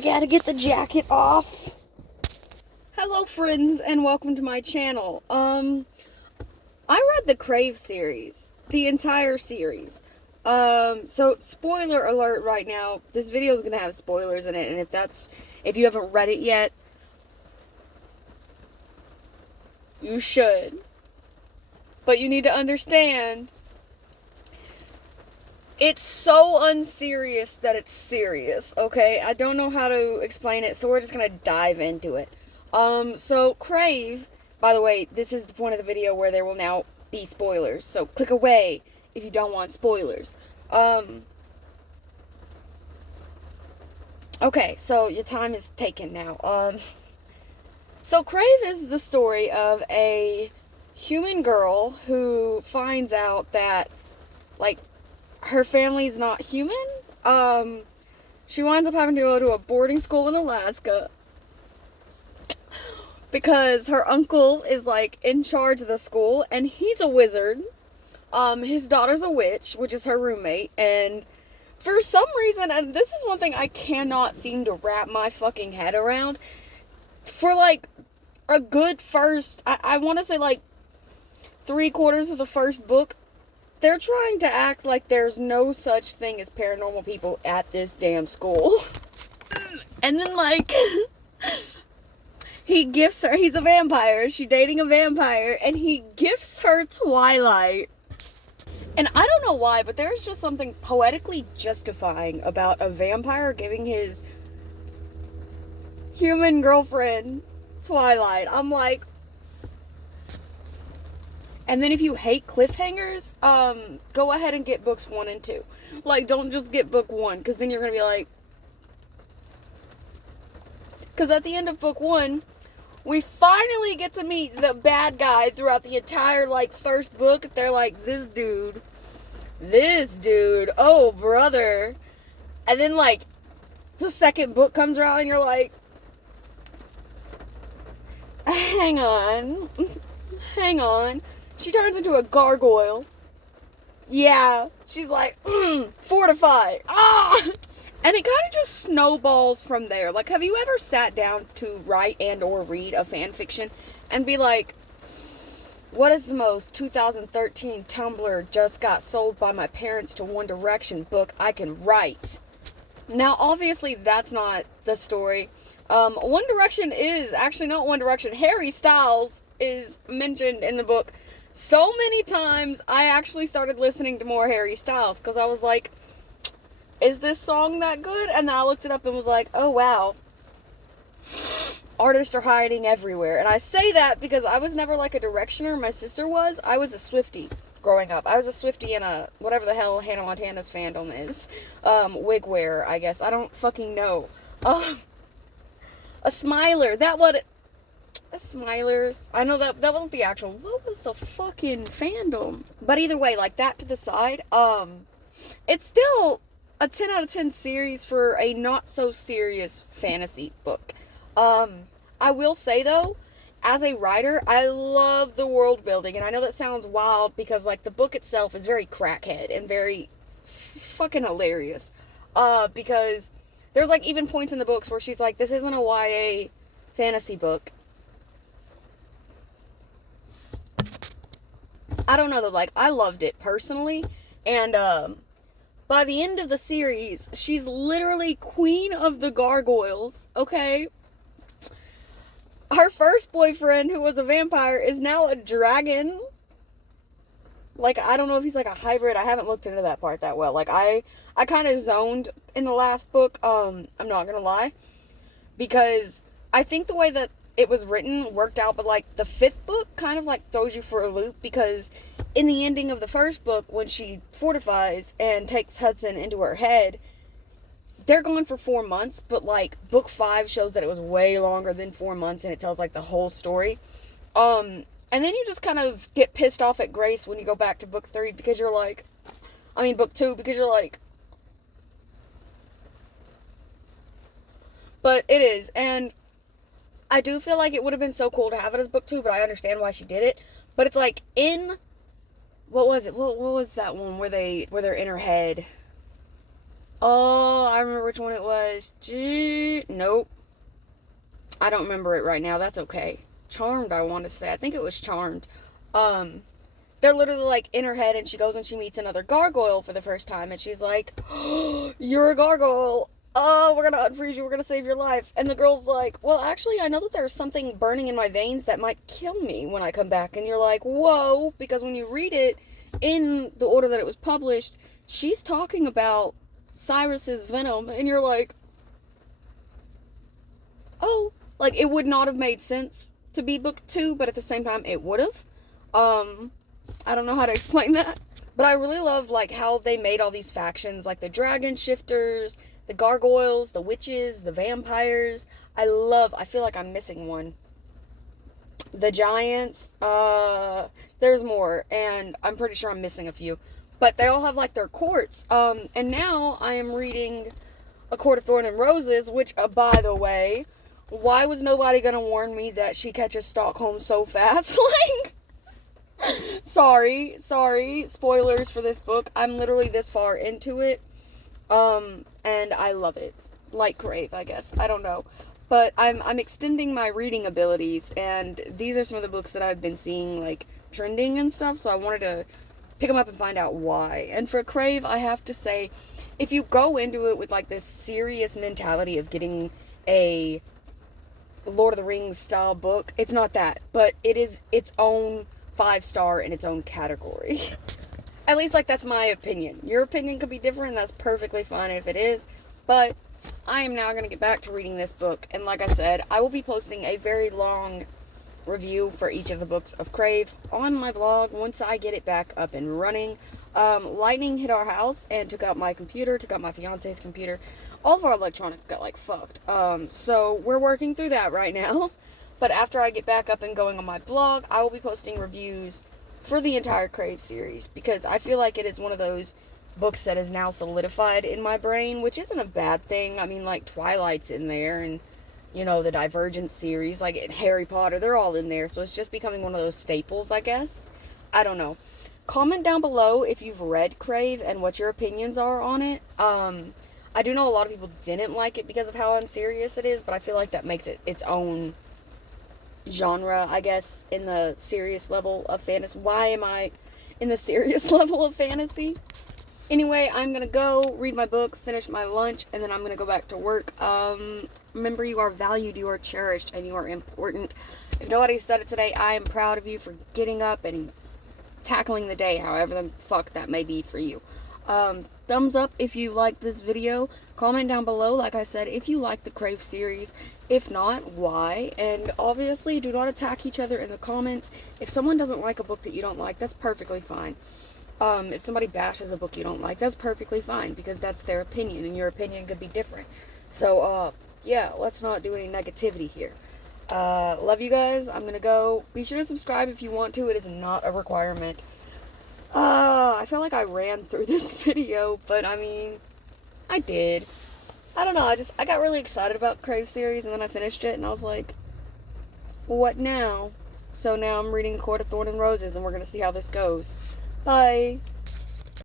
gotta get the jacket off. Hello friends and welcome to my channel. I read the Crave series, the entire series. So spoiler alert right now, this video is gonna have spoilers in it, and if you haven't read it yet, you should. But you need to understand, it's so unserious that it's serious, okay? I don't know how to explain it, so we're just gonna dive into it. So Crave, by the way, this is the point of the video where there will now be spoilers, so click away if you don't want spoilers. Okay, so your time is taken now. So Crave is the story of a human girl who finds out that, like, her family's not human. She winds up having to go to a boarding school in Alaska because her uncle is, like, in charge of the school, and he's a wizard. His daughter's a witch, which is her roommate, and for some reason, and this is one thing I cannot seem to wrap my fucking head around, for, like, a good first, I want to say, like, 3/4 of the first book, they're trying to act like there's no such thing as paranormal people at this damn school. And then, like, he gifts her, he's a vampire, she's dating a vampire, and he gifts her Twilight. And I don't know why, but there's just something poetically justifying about a vampire giving his human girlfriend Twilight. I'm like, and then if you hate cliffhangers, go ahead and get books 1 and 2. Like, don't just get book 1, because then you're going to be like, because at the end of book 1, we finally get to meet the bad guy throughout the entire, like, first book. They're like, this dude, oh, brother. And then, like, the second book comes around and you're like, hang on. She turns into a gargoyle. Yeah, she's like, fortify. Ah! And it kind of just snowballs from there. Like, have you ever sat down to write and or read a fan fiction and be like, what is the most 2013 Tumblr just got sold by my parents to One Direction book I can write? Now, obviously, that's not the story. One Direction is actually not One Direction. Harry Styles is mentioned in the book so many times. I actually started listening to more Harry Styles because I was like, is this song that good? And then I looked it up and was like, oh wow, artists are hiding everywhere. And I say that because I was never like a Directioner. My sister was. I was a Swiftie growing up. I was a Swiftie in a whatever the hell Hannah Montana's fandom is. Wig wear, I guess. I don't fucking know. A Smiler. A Smilers. I know that wasn't the actual. What was the fucking fandom? But either way, like, that to the side, it's still a 10 out of 10 series for a not so serious fantasy book. I will say though, as a writer, I love the world building, and I know that sounds wild because, like, the book itself is very crackhead and very fucking hilarious. Because there's, like, even points in the books where she's like, this isn't a YA fantasy book. I don't know, though, like, I loved it personally, and, by the end of the series, she's literally queen of the gargoyles, okay? Her first boyfriend, who was a vampire, is now a dragon. Like, I don't know if he's, like, a hybrid. I haven't looked into that part that well. Like, I kind of zoned in the last book, I'm not gonna lie. Because I think the way that it was written worked out, but, like, the 5th book kind of, like, throws you for a loop, because in the ending of the first book, when she fortifies and takes Hudson into her head, they're gone for 4 months, but, like, book 5 shows that it was way longer than 4 months, and it tells, like, the whole story. And then you just kind of get pissed off at Grace when you go back to book 3, because you're like, book 2, because you're like, but it is, and I do feel like it would have been so cool to have it as book 2, but I understand why she did it. But it's like, what was it? What was that one where they're in her head? Oh, I remember which one it was. Nope. I don't remember it right now. That's okay. Charmed, I want to say. I think it was Charmed. Um, they're literally like in her head, and she goes and she meets another gargoyle for the first time, and she's like, oh, "You're a gargoyle. Oh, we're gonna unfreeze you. We're gonna save your life." And the girl's like, "Well, actually, I know that there's something burning in my veins that might kill me when I come back." And you're like, "Whoa!" Because when you read it in the order that it was published, she's talking about Cyrus's venom, and you're like, "Oh." Like, it would not have made sense to be book 2, but at the same time, it would have. I don't know how to explain that. But I really love, like, how they made all these factions, like the dragon shifters, the gargoyles, the witches, the vampires. I feel like I'm missing one. The giants, there's more, and I'm pretty sure I'm missing a few. But they all have, like, their courts. And now I am reading A Court of Thorn and Roses, which, by the way, why was nobody gonna warn me that she catches Stockholm so fast? Like, sorry, spoilers for this book. I'm literally this far into it, and I love it. Like Crave, I guess. I don't know. But I'm extending my reading abilities, and these are some of the books that I've been seeing, like, trending and stuff, so I wanted to pick them up and find out why. And for Crave, I have to say, if you go into it with, like, this serious mentality of getting a Lord of the Rings style book, it's not that, but it is its own 5-star in its own category. At least, like, that's my opinion. Your opinion could be different, and that's perfectly fine if it is, but I am now going to get back to reading this book, and like I said, I will be posting a very long review for each of the books of Crave on my blog once I get it back up and running. Lightning hit our house and took out my computer, took out my fiance's computer. All of our electronics got, like, fucked. So we're working through that right now. But after I get back up and going on my blog, I will be posting reviews for the entire Crave series, because I feel like it is one of those books that is now solidified in my brain, which isn't a bad thing. I mean, like, Twilight's in there, and, you know, the Divergent series, like, Harry Potter, they're all in there, so it's just becoming one of those staples, I guess. I don't know. Comment down below if you've read Crave and what your opinions are on it. I do know a lot of people didn't like it because of how unserious it is, but I feel like that makes it its own genre, I guess, in the serious level of fantasy. Why am I in the serious level of fantasy? Anyway, I'm gonna go read my book, finish my lunch, and then I'm gonna go back to work. Remember, you are valued, you are cherished, and you are important. If nobody said it today, I am proud of you for getting up and tackling the day, however the fuck that may be for you. Thumbs up if you like this video. Comment down below, like I said, if you like the Crave series. If not, why? And obviously, do not attack each other in the comments. If someone doesn't like a book that you don't like, that's perfectly fine. If somebody bashes a book you don't like, that's perfectly fine, because that's their opinion, and your opinion could be different. So, yeah, let's not do any negativity here. Love you guys. I'm gonna go. Be sure to subscribe if you want to. It is not a requirement. I feel like I ran through this video, but I mean, I did. I don't know, I got really excited about Crave series, and then I finished it, and I was like, what now? So now I'm reading Court of Thorn and Roses, and we're gonna see how this goes. Bye!